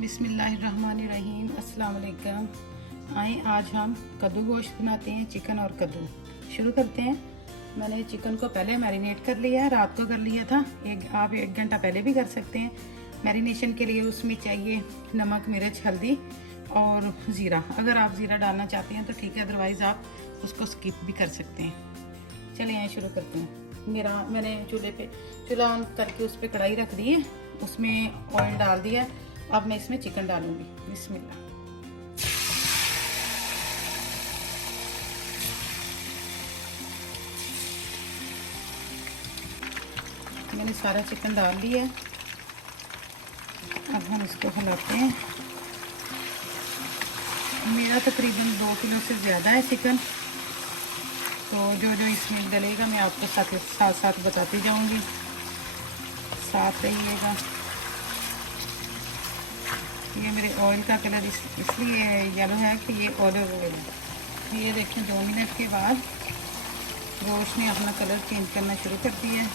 बिस्मिल्लाहिर्रहमानिर्रहीम। अस्सलाम वालेकुम। आए आज हम कद्दू गोश्त बनाते हैं, चिकन और कद्दू। शुरू करते हैं। मैंने चिकन को पहले मैरिनेट कर लिया है, रात को कर लिया था। आप 1 घंटा पहले भी कर सकते हैं। मैरिनेशन के लिए उसमें चाहिए नमक, मिर्च, हल्दी और ज़ीरा। अगर आप ज़ीरा डालना चाहते हैं तो ठीक है, अदरवाइज़ आप उसको स्किप भी कर सकते हैं। चलिए यहाँ शुरू करते हैं। मैंने चूल्हा ऑन करके उस पर कढ़ाई रख दी है, उसमें ऑयल डाल दिया। अब मैं इसमें चिकन डालूंगी। बिस्मिल्लाह। मैंने सारा चिकन डाल दिया है। अब हम इसको हिलाते हैं। मेरा तकरीबन 2 किलो से ज़्यादा है चिकन, तो जो जो इसमें डलेगा मैं आपको साथ साथ बताती जाऊंगी। साथ रहिएगा। ये मेरे ऑयल का कलर इसलिए येलो है कि ये ऑलिव ऑयल है। ये देखें 2 मिनट के बाद गोश्त ने अपना कलर चेंज करना शुरू कर दिया है।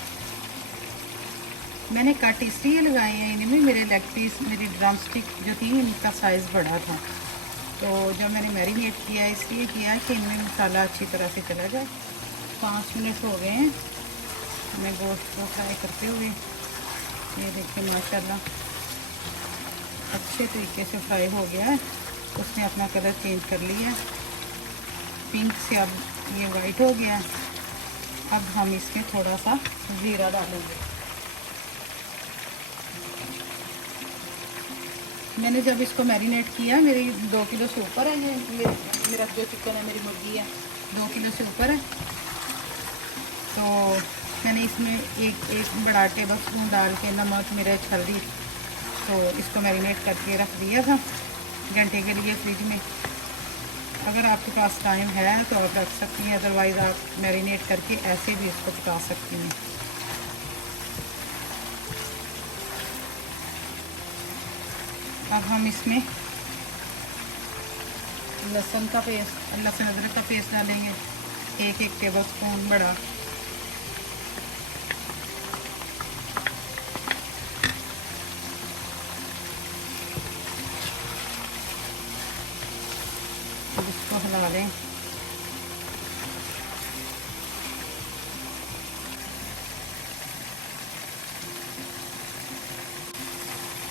मैंने कट इसलिए लगाए हैं इनमें, मेरे लेग पीस, मेरी ड्रम स्टिक जो थी इनका साइज़ बड़ा था, तो जब मैंने मैरिनेट किया इसलिए किया कि इनमें मसाला अच्छी तरह से चला जाए। 5 मिनट हो गए हैं मैं गोश्त को फ्राई करते हुए। ये देखिए माशाल्लाह अच्छे तरीके से फ्राई हो गया है। उसने अपना कलर चेंज कर लिया है, पिंक से अब ये वाइट हो गया। अब हम इसमें थोड़ा सा ज़ीरा डालेंगे। मैंने जब इसको मैरिनेट किया, मेरी 2 किलो से ऊपर है। ये मेरा जो चिकन है, मेरी मुर्गी है 2 किलो से ऊपर है। तो मैंने इसमें एक बड़ा टेबल स्पून डाल के नमक, मिर्च, हल्दी, तो इसको मैरिनेट करके रख दिया था घंटे के लिए फ्रिज में। अगर आपके पास टाइम है तो आप रख सकती हैं, अदरवाइज़ आप मैरिनेट करके ऐसे भी इसको पका सकती हैं। अब हम इसमें लहसुन अदरक का पेस्ट डालेंगे, एक टेबल स्पून बड़ा। इसको हिला लें।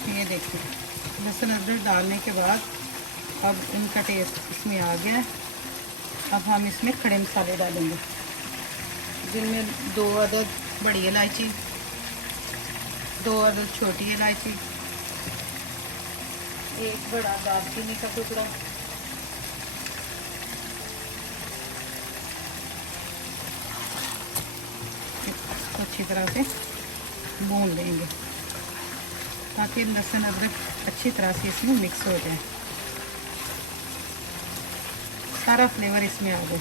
ये देखिए लहसुन अदरक डालने के बाद अब इनका टेस्ट इसमें आ गया है। अब हम इसमें खड़े मसाले डालेंगे, जिनमें 2 अदद बड़ी इलायची, 2 अदद छोटी इलायची, 1 बड़ा दालचीनी का टुकड़ा, इसको अच्छी तरह से भून लेंगे ताकि लहसुन अदरक अच्छी तरह से इसमें मिक्स हो जाए, सारा फ्लेवर इसमें आ जाए।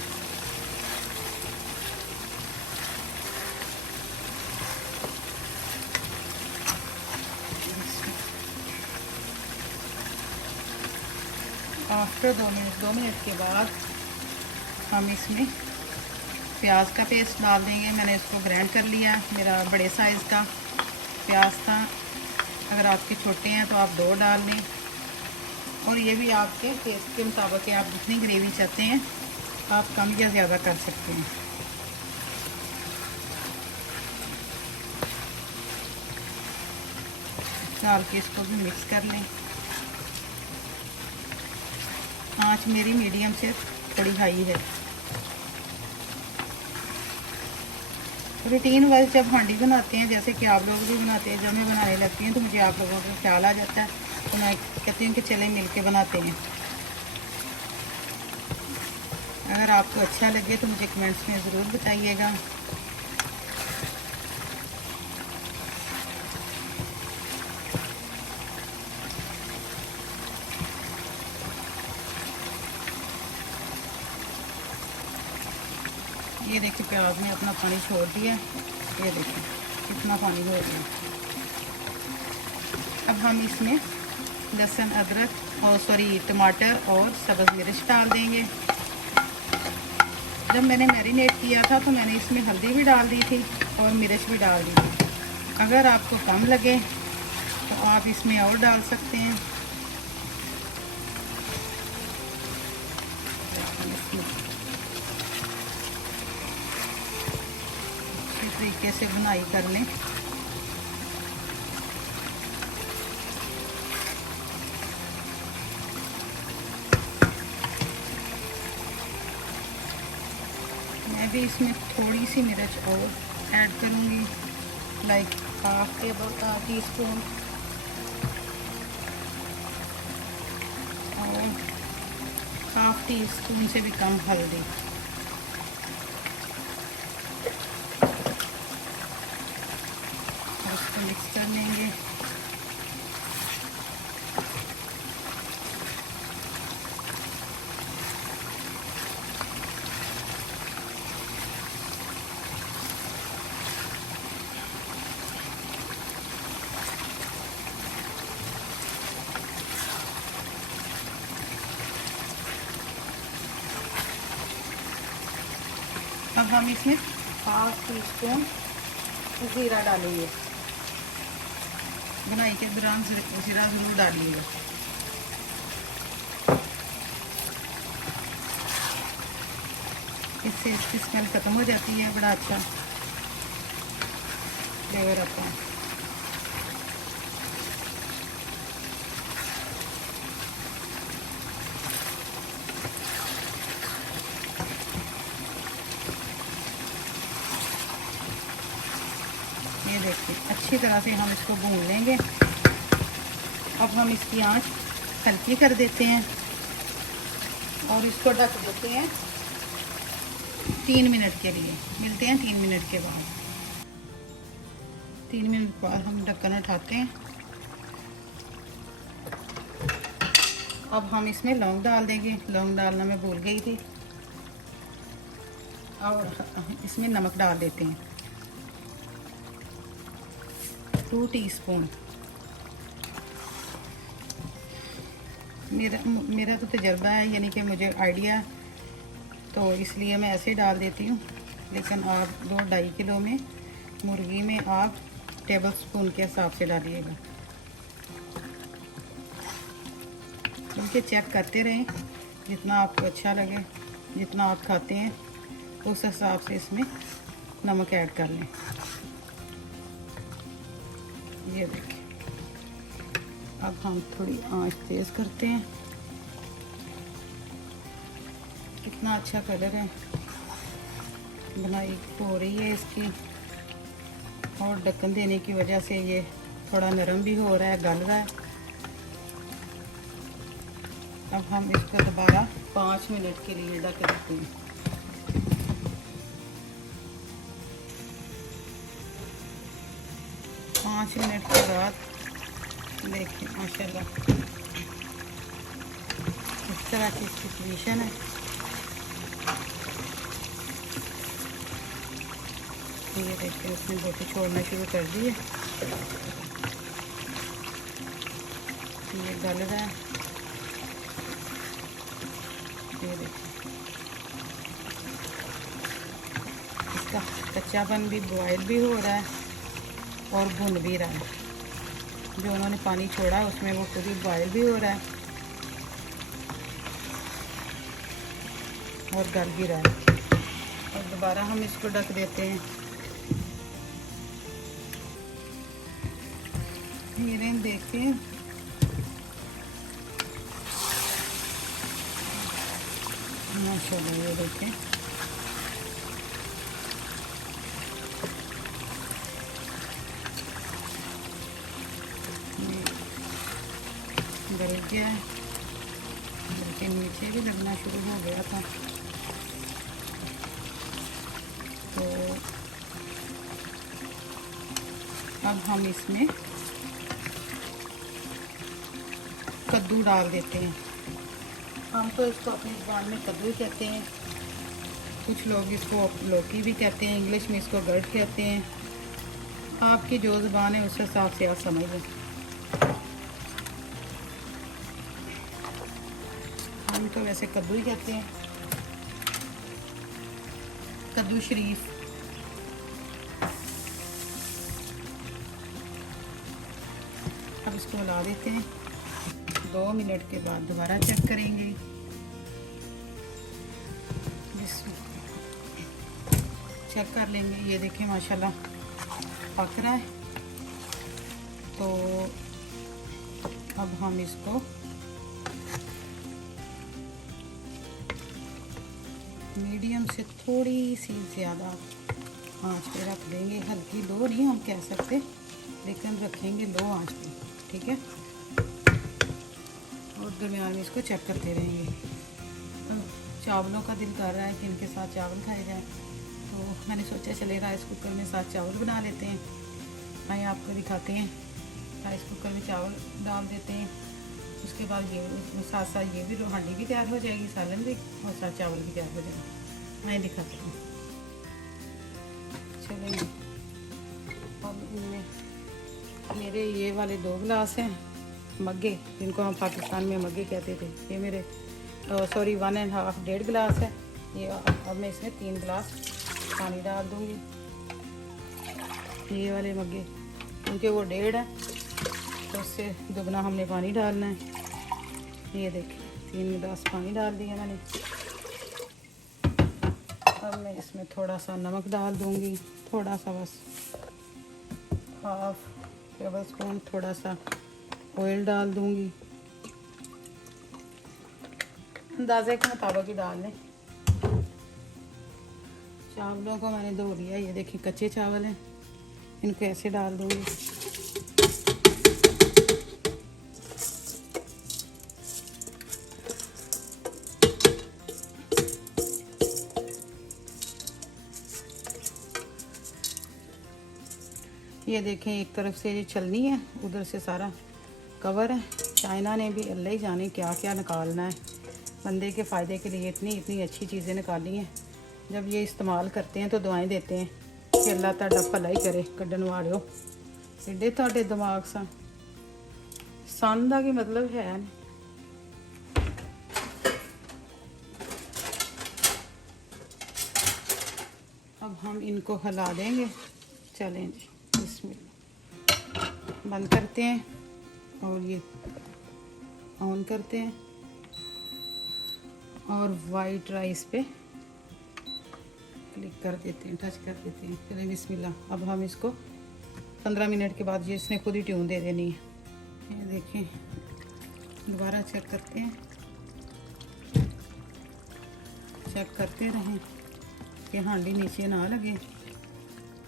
आफ्टर 2 मिनट के बाद हम इसमें प्याज का पेस्ट डाल देंगे। मैंने इसको ग्राइंड कर लिया, मेरा बड़े साइज़ का प्याज था। अगर आपके छोटे हैं तो आप 2 डाल लें, और ये भी आपके टेस्ट के मुताबिक है। आप जितनी ग्रेवी चाहते हैं आप कम या ज़्यादा कर सकते हैं। डाल के इसको भी मिक्स कर लें। आंच मेरी मीडियम से थोड़ी हाई है। रूटीन वाइज जब हांडी बनाते हैं, जैसे कि आप लोग भी बनाते हैं, जब मैं बनाने लगती हूँ तो मुझे आप लोगों का ख्याल आ जाता है, तो मैं कहती हूँ कि चलें मिल के बनाते हैं। अगर आपको अच्छा लगे तो मुझे कमेंट्स में ज़रूर बताइएगा। ये देखिए प्याज ने अपना पानी छोड़ दिया। ये देखिए कितना पानी हो गया। अब हम इसमें लहसुन अदरक और टमाटर और सब्ज़ मिर्च डाल देंगे। जब मैंने मैरिनेट किया था तो मैंने इसमें हल्दी भी डाल दी थी और मिर्च भी डाल दी थी। अगर आपको कम लगे तो आप इसमें और डाल सकते हैं। इसमें अच्छी तरीके से बुनाई कर लें। मैं भी इसमें थोड़ी सी मिर्च और ऐड करूँगी, लाइक हाफ टी स्पून, और हाफ टी स्पून से भी कम हल्दी। और इसको मिक्स कर लेंगे। अब हम इसमें हाफ टी स्पून ज़ीरा डालेंगे। बुनाई के दौरान ज़ीरा ज़रूर डालिएगा। इससे इसकी स्मेल ख़त्म हो जाती है, बड़ा अच्छा फ्लेवर आता है। ये देखिए अच्छी तरह से हम इसको भून लेंगे। अब हम इसकी आंच हल्की कर देते हैं और इसको ढक देते हैं 3 मिनट के लिए। मिलते हैं 3 मिनट के बाद। 3 मिनट बाद हम ढक्कन उठाते हैं। अब हम इसमें लौंग डाल देंगे। लौंग डालना मैं भूल गई थी। और इसमें नमक डाल देते हैं 2 टीस्पून। मेरा तो तजर्बा है, यानी कि मुझे आइडिया, तो इसलिए मैं ऐसे डाल देती हूँ। लेकिन आप 2-2.5 किलो में मुर्गी में आप टेबल स्पून के हिसाब से डालिएगा। क्योंकि चेक करते रहें, जितना आपको अच्छा लगे, जितना आप खाते हैं उस हिसाब से इसमें नमक ऐड कर लें। ये देखिए अब हम थोड़ी आंच तेज़ करते हैं। कितना अच्छा कलर है, बुनाई हो रही है इसकी, और ढक्कन देने की वजह से ये थोड़ा नरम भी हो रहा है, गल रहा है। अब हम इसको दोबारा 5 मिनट के लिए ढक देते हैं। पाँच मिनट के बाद देखिए माशाल्लाह इस तरह की सिचुएशन है। ये देखिए उसने बोटी छोड़ना शुरू कर दी है। ये गल रहा है। ये देखिए इसका कच्चापन भी बॉयल भी हो रहा है और भुन भी रहा है। जो उन्होंने पानी छोड़ा है उसमें वो पूरी बॉयल भी हो रहा है और गल भी रहा है। और दोबारा हम इसको ढक देते हैं। ये देखते हैं माशाल्लाह। ये देखें गल गया है, बल्कि नीचे भी लगना शुरू हो गया था। तो अब हम इसमें कद्दू डाल देते हैं। हम तो इसको अपनी ज़बान में कद्दू ही कहते हैं, कुछ लोग इसको लौकी भी कहते हैं, इंग्लिश में इसको गर्ड कहते हैं। आपकी जो ज़बान है उस हिसाब से आप समझ लें। हम तो वैसे कद्दू ही कहते हैं, कद्दू शरीफ। अब इसको हिला देते हैं। 2 मिनट के बाद दोबारा चेक करेंगे। चेक कर लेंगे। ये देखिए माशाल्लाह पक रहा है। तो अब हम इसको मीडियम से थोड़ी सी ज़्यादा आंच पे रख देंगे। हल्की लो नहीं हम कह सकते, लेकिन रखेंगे लो आंच पे, ठीक है। और दरमियान में इसको चेक करते रहेंगे। तो चावलों का दिल कर रहा है कि इनके साथ चावल खाए जाएं, तो मैंने सोचा चले राइस कुकर में साथ चावल बना लेते हैं। आइए आपको दिखाते हैं। राइस कुकर में चावल डाल देते हैं, उसके बाद ये साथ साथ ये भी हांडी भी तैयार हो जाएगी, सालन भी, और साथ चावल भी तैयार हो जाएगा। मैं दिखाती हूँ। चलेंगे अब इनमें मेरे ये वाले 2 गिलास हैं मग्गे, जिनको हम पाकिस्तान में मग्गे कहते थे। ये मेरे सॉरी 1.5 1.5 गिलास है ये। अब मैं इसमें 3 गिलास पानी डाल दूँगी। ये वाले मग्गे क्योंकि वो 1.5 है, तो उससे दुगना हमने पानी डालना है। ये देखिए 3 गिलास पानी डाल दिया मैंने। अब मैं इसमें थोड़ा सा नमक डाल दूँगी, थोड़ा सा बस 1/2 टेबल स्पून थोड़ा सा ऑयल डाल दूँगी। अंदाजे के मुताबिक ही डाल लें। चावलों को मैंने धो लिया। ये देखिए कच्चे चावल हैं, इनको ऐसे डाल दूँगी। ये देखें एक तरफ से ये छलनी है, उधर से सारा कवर है। चाइना ने भी अल्लाह ही जाने क्या क्या निकालना है। बंदे के फ़ायदे के लिए इतनी इतनी अच्छी चीज़ें निकाली हैं। जब ये इस्तेमाल करते हैं तो दुआएं देते हैं कि अल्लाह ताला भलाई करे कड्डन वालिओ। एडे तुहाडे दिमाग सा सन दा की मतलब है नहीं। अब हम इनको हिला देंगे। चलें जी, बिस्मिल्लाह। बंद करते हैं और ये ऑन करते हैं और वाइट राइस पे क्लिक कर देते हैं, टच कर देते हैं। चलें बिस्मिल्लाह। अब हम इसको 15 मिनट के बाद ये इसने खुद ही ट्यून दे देनी है। ये देखें, दोबारा चेक करते हैं, चेक करते रहें कि हांडी नीचे ना लगे।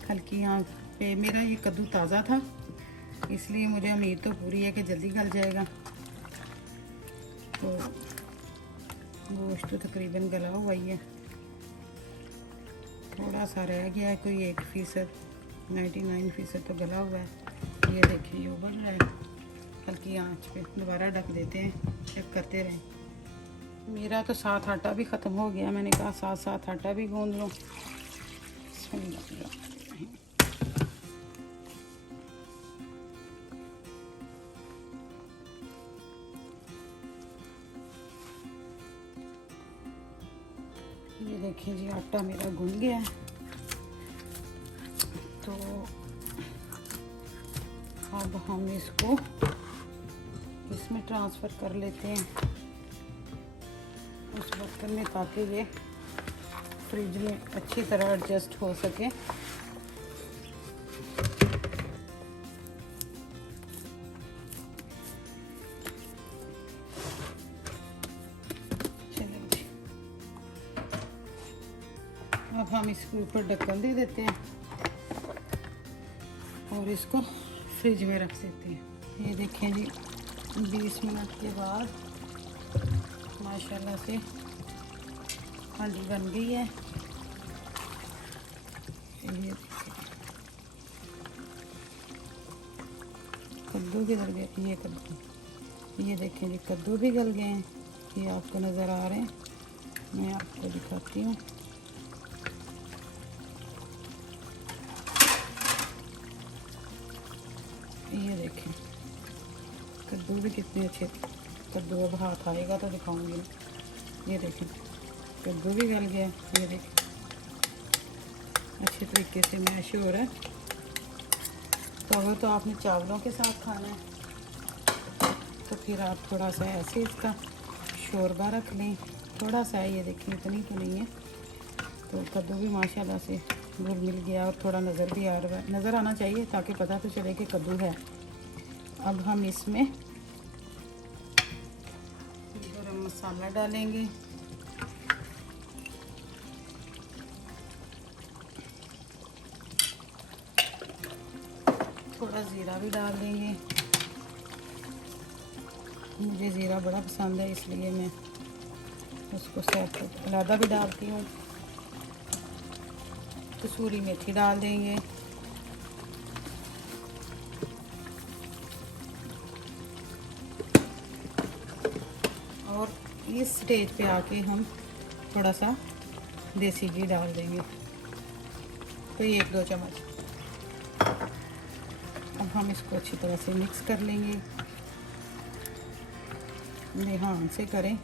हल्की आंच पे। मेरा ये कद्दू ताज़ा था, इसलिए मुझे उम्मीद तो पूरी है कि जल्दी गल जाएगा। तो गोश्त तो तकरीबन गला हुआ ही है, थोड़ा सा रह गया है, कोई 1%, 99% तो गला हुआ है। ये देखिए ये उबल रहा है हल्की आंच पे। दोबारा ढक देते हैं, चेक करते रहें। मेरा तो साथ आटा भी ख़त्म हो गया, मैंने कहा साथ साथ आटा भी गूंद लूँ। ये देखिए जी आटा मेरा गूंद गया है। तो अब हम इसको इसमें ट्रांसफ़र कर लेते हैं उस बर्तन में, ताकि ये फ्रिज में अच्छी तरह एडजस्ट हो सके। चलिए अब हम इसके ऊपर ढक्कन दे देते हैं और इसको फ्रिज में रख देते हैं। ये देखें जी 20 मिनट के बाद माशाल्लाह से हांडी बन गई है। ये कद्दू भी गल गए। ये कद्दू, ये देखें जी कद्दू भी गल गए हैं। ये आपको नज़र आ रहे हैं, मैं आपको दिखाती हूँ। ये देखें कद्दू भी कितने अच्छे। कद्दू अब हाथ आएगा तो दिखाऊंगी। ये देखें कद्दू भी गल गया। ये देखें अच्छे तरीके से मैश हो रहा है। तो अगर तो आपने चावलों के साथ खाना है तो फिर आप थोड़ा सा ऐसे इसका शोरबा रख लें, थोड़ा सा। ये देखें इतनी तो नहीं है, तो कद्दू भी माशाल्लाह से घुल मिल गया और थोड़ा नज़र भी आ रहा है, नज़र आना चाहिए ताकि पता तो चले कि कद्दू है। अब हम इसमें गरम मसाला डालेंगे, थोड़ा ज़ीरा भी डाल देंगे। मुझे ज़ीरा बड़ा पसंद है इसलिए मैं उसको सेपरेट अलग भी डालती हूँ। कसूरी मेथी डाल देंगे, और इस स्टेज पे आके हम थोड़ा सा देसी घी डाल देंगे, तो ये 1-2 चम्मच। अब हम इसको अच्छी तरह से मिक्स कर लेंगे, ध्यान से करें,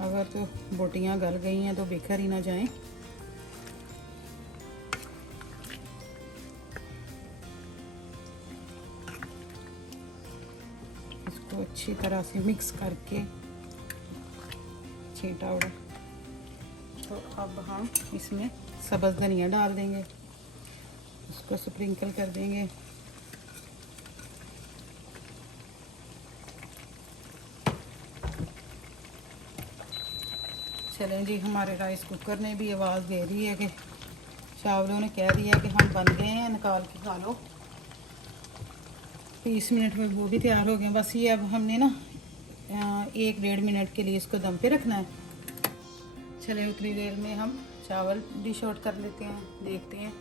अगर तो बोटियां गल गई हैं तो बिखर ही ना जाएं। इसको अच्छी तरह से मिक्स करके छींटा उड़ा, तो अब हम इसमें सब्ज़ धनिया डाल देंगे, उसको स्प्रिंकल कर देंगे। चलें जी, हमारे राइस कुकर ने भी आवाज़ दे रही है कि चावलों ने कह दिया कि हम बन गए हैं, निकाल के खा लो। 20 मिनट में वो भी तैयार हो गए। बस ये अब हमने ना 1-1.5 मिनट के लिए इसको दम पे रखना है। चले उतनी देर में हम चावल डिश आउट कर लेते हैं, देखते हैं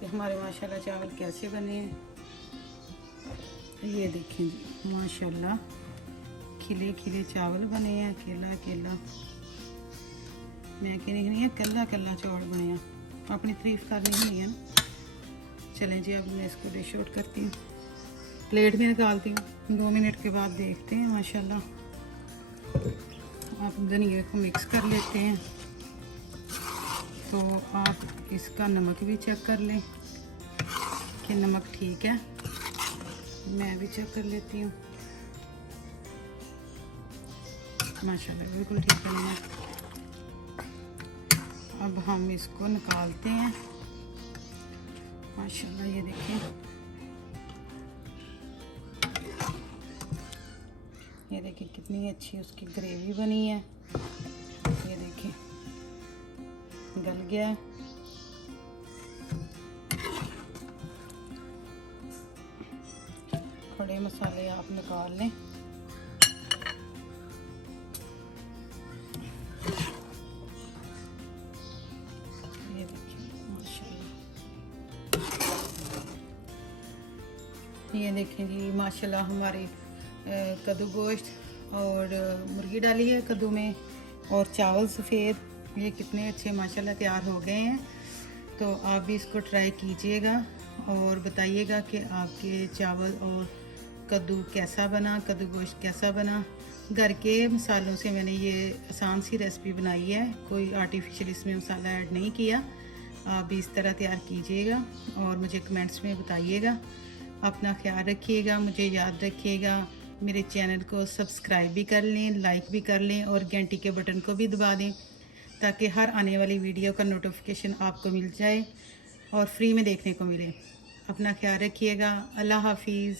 कि हमारे माशाल्लाह चावल कैसे बने हैं। ये देखें जी, माशाल्लाह खिले खिले चावल बने हैं, अकेला अकेला, मैं कह नहीं है कल्ला कल्ला चावल बने हैं। अपनी तारीफ करनी नहीं है ना। चलें जी, अब मैं इसको डिश आउट करती हूँ, प्लेट में निकालती हूँ। 2 मिनट के बाद देखते हैं माशाल्लाह। आप धनिया को मिक्स कर लेते हैं, तो आप इसका नमक भी चेक कर लें कि नमक ठीक है। मैं भी चेक कर लेती हूँ, माशाल्लाह बिल्कुल ठीक है नमक। अब हम इसको निकालते हैं, माशाल्लाह ये देखें, ये देखिए कितनी अच्छी उसकी ग्रेवी बनी है। ये देखिए गल गया है। खड़े मसाले आप निकाल लें। ये देखिए माशाल्लाह, ये देखें जी माशाल्लाह हमारी कद्दू गोश्त और मुर्गी डाली है कद्दू में, और चावल सफ़ेद, ये कितने अच्छे माशाल्लाह तैयार हो गए हैं। तो आप भी इसको ट्राई कीजिएगा और बताइएगा कि आपके चावल और कद्दू कैसा बना, कद्दू गोश्त कैसा बना। घर के मसालों से मैंने ये आसान सी रेसिपी बनाई है, कोई आर्टिफिशियल इसमें मसाला ऐड नहीं किया। आप भी इस तरह तैयार कीजिएगा और मुझे कमेंट्स में बताइएगा। अपना ख्याल रखिएगा, मुझे याद रखिएगा। मेरे चैनल को सब्सक्राइब भी कर लें, लाइक भी कर लें और घंटी के बटन को भी दबा दें, ताकि हर आने वाली वीडियो का नोटिफिकेशन आपको मिल जाए और फ्री में देखने को मिले। अपना ख्याल रखिएगा। अल्लाह हाफिज़।